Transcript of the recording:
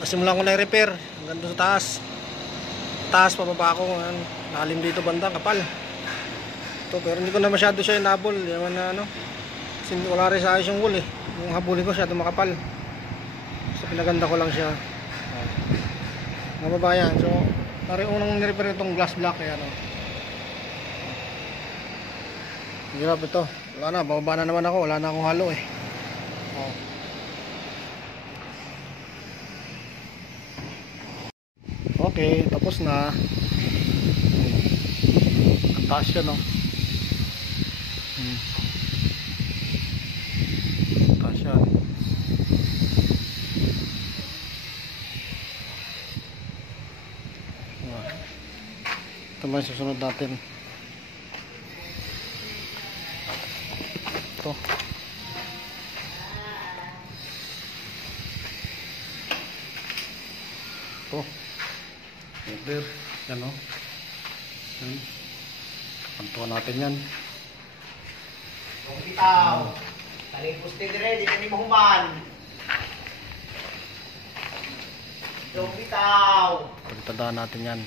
Nasimulan ko na i-repair hanggang doon sa taas. Taas pababa ako, lalim dito banda, kapal. Ito, pero hindi ko na masyado siya inabol. Yung na ano, kasi wala rin sa ayos yung wool eh. Yung habulin ko siya, ito makapal. So pinaganda ko lang siya. Mga babayan, so unang ni-repair itong glass block eh, ano. Hirap ito. Wala na, bababa na naman ako, wala na akong halo eh. Okay, tapos na. Ang taas siya, no? Taas siya. Ito ba yung susunod natin? Ito. Ito. Clear. Yan, o. Yan. Pantuan natin yan. Yung bitaw. Taling puste dire, di kami mahuman. Yung bitaw. Pagtandaan natin yan.